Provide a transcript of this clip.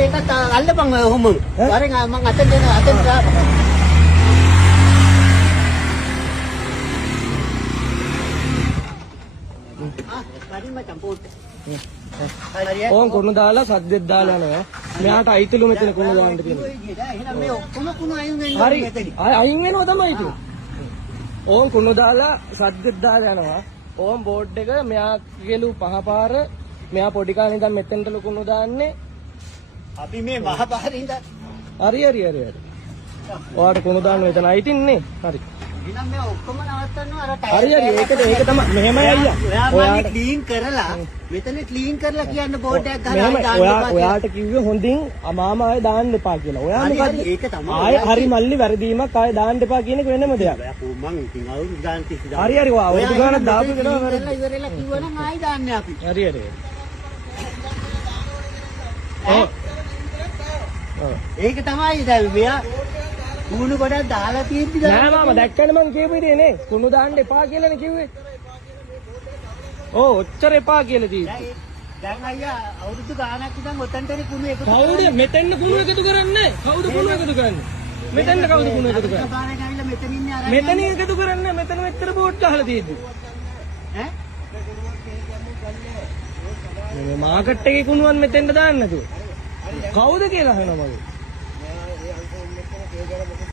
ඒකත් අල්ලපන් ඔහොම. වරෙන් මං අතෙන් දෙන අතෙන් දාපන්. හරි මචං පොට්ට. ඕන් කුණු දාලා සද්දෙත් දාලා යනවා. මෙයාට අයිතිලු මෙතන කුණු දාන්න තියෙනවා. එහෙනම් මේ ඔක්කොම කුණු අයින් වෙන්න හරි. අයින් වෙනවා තමයි ඉතින්. ඕන් කුණු දාලා සද්දෙත් දාලා යනවා. ඕන් බෝඩ් එක මෙයා කියලු පහපාර මෙයා පොඩි කාලේ ඉඳන් මෙතෙන්ට ලකුණු දාන්නේ. අපි මේ මහපාරේ ඉඳන් හරි. ඔයාට කුණු දාන්න මෙතන අයිතින්නේ. හරි. එහෙනම් මේ ඔක්කොම නවත්තනවා අර හරි ඒක තමයි මෙහෙමයි අයියා. ඔයාලා ක්ලීන් කරලා මෙතන ක්ලීන් කරලා කියන්න බෝඩ් එකක් ගහලා දාන්න. ඔයාට කිව්වේ හොඳින් අමාම ආයෙ දාන්න එපා කියලා. ඔයා මොකද? ඒක තමයි. ආයෙ හරි මල්ලි වැරදීමක් ආයෙ දාන්න එපා කියන එක වෙනම දෙයක්. මං ඉතින් අවුරුදු ගානක් තිස්සේ හරි අවුරුදු ගානක් දාපු කෙනා ඉවරලා කිව්වනම් ආයෙ දාන්නේ අපි. හරි. ඒක තමයි දැන් මෙයා කුණු ගොඩක් දාලා තියෙද්දි නෑ මාමා දැක්කනේ මං කියපු ඉතින් නේ කුණු දාන්න එපා කියලානේ කිව්වේ. ඔච්චර එපා කියලා තියෙන්නේ. දැන් අයියා අවුරුදු ගානක් ඉඳන් ඔතනටනේ කුණු එකතු කවුද මෙතෙන් කුණු එකතු කරන්නේ? කවුද කුණු එකතු කරන්නේ? මෙතෙන් කවුද කුණු එකතු කරන්නේ? ගානක් ඇවිල්ලා මෙතන ඉන්නේ අර මෙතන එකතු කරන්නේ මෙතන මෙච්චර බෝඩ් ගහලා තියෙද්දි. ඈ මේ මාකට් එකේ කුණුවන් මෙතෙන්ට දාන්න නැතුව. කවුද කියලා අහනවා මගේ.